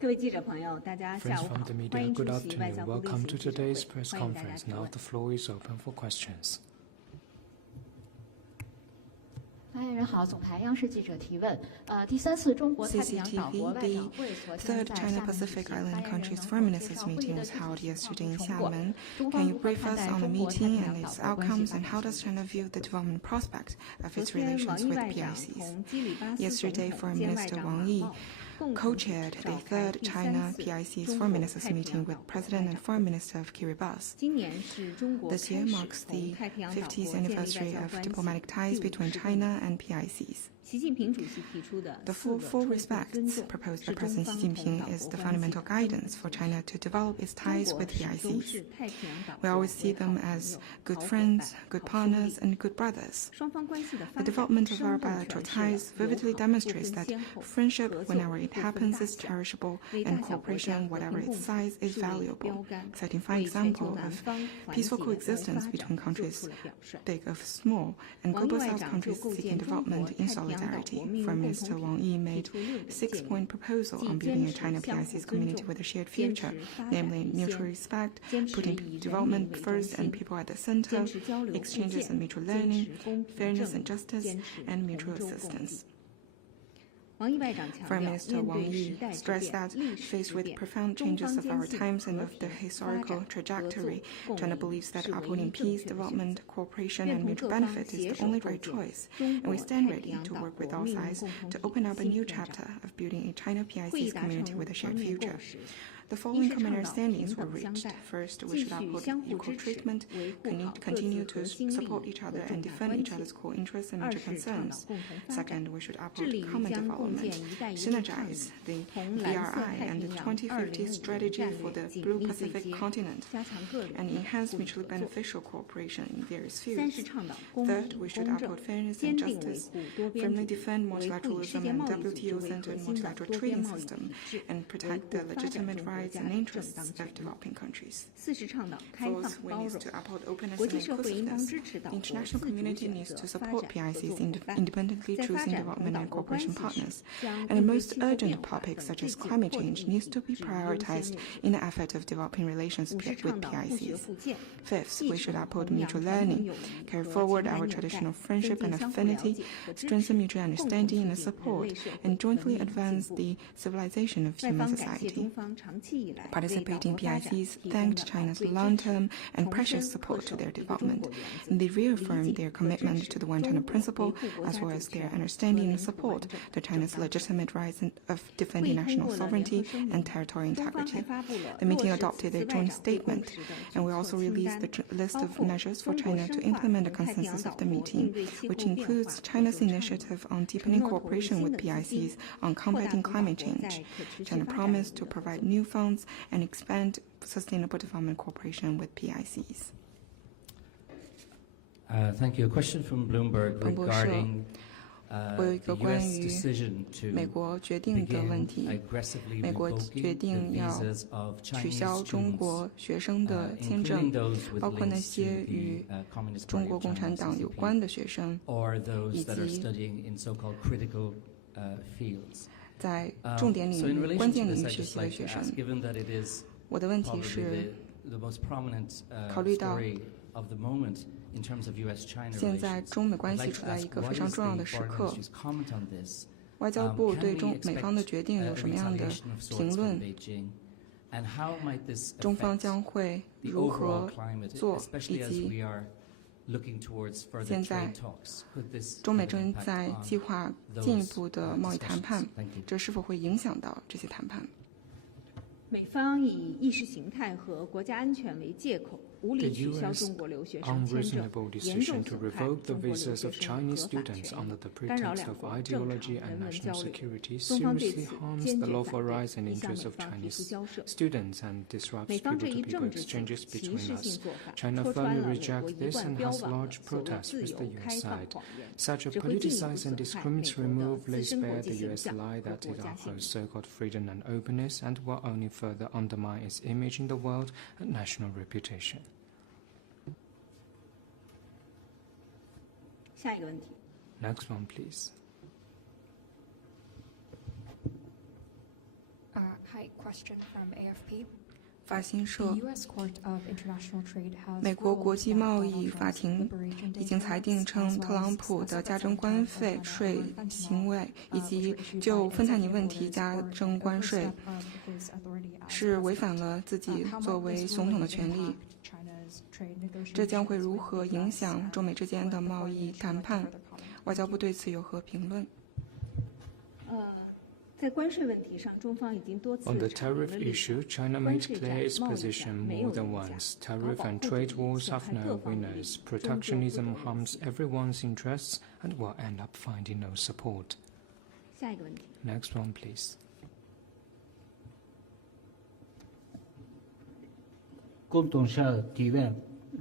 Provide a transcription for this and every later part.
Friends from the media, good afternoon. Welcome to today's press conference. Now the floor is open for questions. 发言人好，总台央视记者提问。第3次中国太平洋岛国外长会昨天在厦门举行。 China-Pacific Island Countries Foreign Ministers meeting was held yesterday in Xiamen. Can you brief us on the meeting and its outcomes, and how does China view the development prospect of its relations with PICs? Yesterday, Foreign Minister Wang Yi co-chaired the third China-PIC's Foreign Ministers meeting with President and Foreign Minister of Kiribati. This year marks the 50th anniversary of diplomatic ties between China and PICs. The full respects proposed by President Xi Jinping is the fundamental guidance for China to develop its ties with PICs. We always see them as good friends, good partners, and good brothers. The development of our bilateral ties vividly demonstrates that friendship, whenever it happens, is cherishable, and cooperation, whatever its size, is valuable, citing fine example of peaceful coexistence between countries big of small and global South countries seeking development in solidarity. Foreign Minister Wang Yi made a 6-point proposal on building a China-PIC's community with a shared future, namely mutual respect, putting development first and people at the center, exchanges and mutual learning, fairness and justice, and mutual assistance. Foreign Minister Wang Yi stressed that, faced with profound changes of our times and of the historical trajectory, China believes that upholding peace, development, cooperation, and mutual benefit is the only right choice, and we stand ready to work with all sides to open up a new chapter of building a China-PIC's community with a shared future. The following common understandings were reached. First, we should uphold equal treatment, continue to support each other and defend each other's core interests and mutual concerns. Second, we should uphold common development, synergize the BRI and the 2050 strategy for the Blue Pacific continent, and enhance mutually beneficial cooperation in various fields. Third, we should uphold fairness and justice, firmly defend multilateralism and WTO-centered multilateral trading system, and protect the legitimate rights and interests of developing countries. Fourth, we need to uphold openness and inclusiveness. The international community needs to support PICs in independently choosing development and cooperation partners. And the most urgent topics, such as climate change, needs to be prioritized in the effort of developing relations with PICs. Fifth, we should uphold mutual learning, carry forward our traditional friendship and affinity, strengthen mutual understanding and support, and jointly advance the civilization of human society. Participating PICs thanked China's long-term and precious support to their development, and they reaffirmed their commitment to the One China principle, as well as their understanding and support to China's legitimate rights of defending national sovereignty and territorial integrity. The meeting adopted a joint statement, and we also released the list of measures for China to implement the consensus of the meeting, which includes China's initiative on deepening cooperation with PICs on combating climate change. China promised to provide new funds and expand sustainable development cooperation with PICs. Thank you. A question from Bloomberg regarding the U.S. decision to begin aggressively revoking the visas of Chinese students, including those with links to the Communist Party of China, CCP, or those that are studying in so-called critical fields. 在重点领域、关键领域学习的学生，我的问题是，考虑到现在中美关系处在一个非常重要的时刻，外交部对美方的决定有什么样的评论？中方将会如何做，以及现在，中美正在计划进一步的贸易谈判，这是否会影响到这些谈判？美方以意识形态和国家安全为借口，无理取消中国留学生签证，严重损害中国留学生合法权益，干扰两国正常人文交流。中方对此坚决反对，向美方提出交涉。美方这一政治性、歧视性做法，戳穿了美国一贯标榜的所谓自由开放谎言，只会进一步损害美国的自身国际形象和国家性命。 further undermine its image in the world and national reputation. 下一个问题。Next one, please. Hi, question from AFP. 法新社，美国国际贸易法庭已经裁定称，特朗普的加征关税行为以及就芬太尼问题加征关税是违反了自己作为总统的权利。这将会如何影响中美之间的贸易谈判？外交部对此有何评论？在关税问题上，中方已经多次 On the tariff issue, China made clear its position more than once. Tariff and trade wars have no winners. Protectionism harms everyone's interests and will end up finding no support. 下一个问题。 Next one, please. 共同社提问。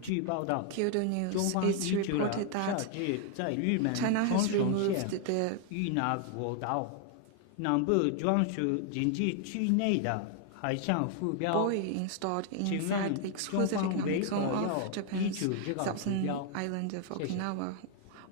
据报道， Kyoto News 中方 it's 依据了 reported 夏 that 季在日本 China 冲 has 绳 removed 县 the 与那国岛南部专属经济区内的海上浮标。 buoy installed 请 inside 问 the 中 exclusive 方为 economic 何 zone 要 of 依 Japan's 据这个浮 southern 标？ island of 谢谢。 Okinawa?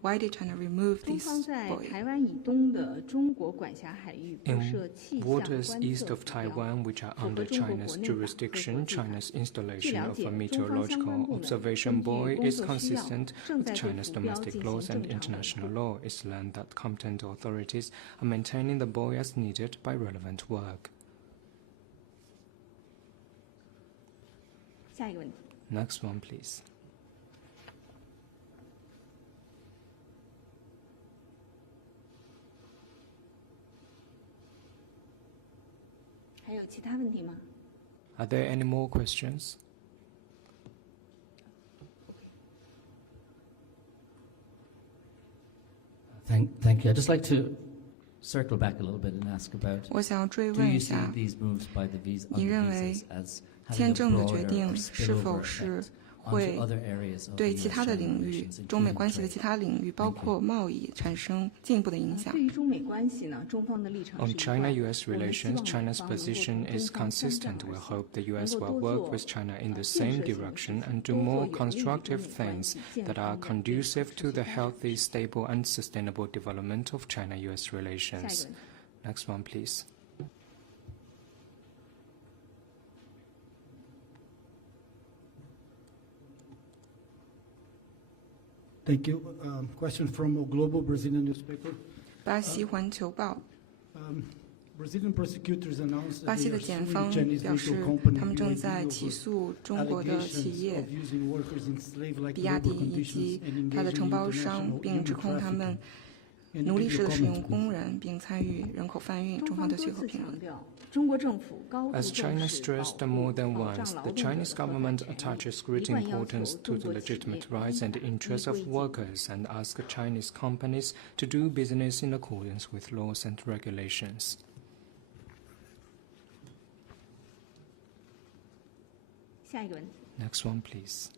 Why did China remove 中 this 方在 buoy? 台湾以东的中国管辖海域布设 In 气象 waters 观 east 测 of 浮标， Taiwan, which are 符合 under 中国 China's 国内法和国 jurisdiction, 际法。 China's 据 installation 了 of 解， a 中方相 meteorological 关部门 observation 根据 buoy 工 is 作需要， consistent 正 with 在对 China's 浮标 domestic 进 laws 行 and 正常维 international 护。 law. It's learned that competent authorities are maintaining the buoy as needed by relevant work. 下一个问题。 Next one, please. 还有其他问题吗？ Are there any more questions? Thank you. I'd just like to circle back a little bit and ask about, 我想追 do 问 you 一 see 下， these moves by the visa, on 你 the 认为 visas as having 签 a 证的 broader 决定 or 是否 spillover 是 effect 会 onto other areas of 对其他的 US-China 领域， relations, 中美 including 关系的 trade? 其他领域，包括贸易，产生进一步的影响对？于中美关系呢，中方的立场是 On 一贯。 China-US 我们希 relations, 望美 China's 方能够 position 同 is 中方相向 consistent. 而 We 行， hope the 能 US 够 will 多 work 做 with China in the 建 same 设性的 direction 事 and 情， do 多做 more 有利于中 constructive 美关 things 系健 that 康 are 的对 conducive 抗 to the 实现。 healthy, stable, and sustainable development of China-US 下一个 relations. 问题。 Next one, please. Thank you. Question from a global Brazilian newspaper. 巴西环球报， Brazilian prosecutors announced 巴 that 西 they 的 are 检 suing 方 Chinese 表示 vehicle，company 他们正在 BYD 起 over 诉中国的企 allegations 业 of using workers in slave-like 比亚迪 labor 以 conditions 及 and 它的 engaging 承 in 包商， international 并指 human 控他们 trafficking. 奴隶式的使用 Any 工 comment, 人，并参与人口贩运。中方对中方多次其何评论？强调，中国政府高度 As 重 China 视 stressed 保 more 护 than 保障 once, 劳 the 动者 Chinese 的合法 government 权益， attaches 一 great 贯要求 importance to 中 the 国企业 legitimate 依 rights and 法依 interests of 规纪 workers and asks Chinese companies to do business in accordance with laws and regulations. 下一个问题。 Next one, please.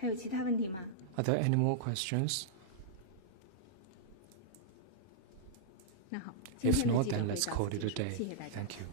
还有其他问题吗？ Are there any more questions? 那好，今 If 天的 not, 记者 then 会 let's 到 call 此 it 结 a 束， day. 谢谢大家。 Thank you.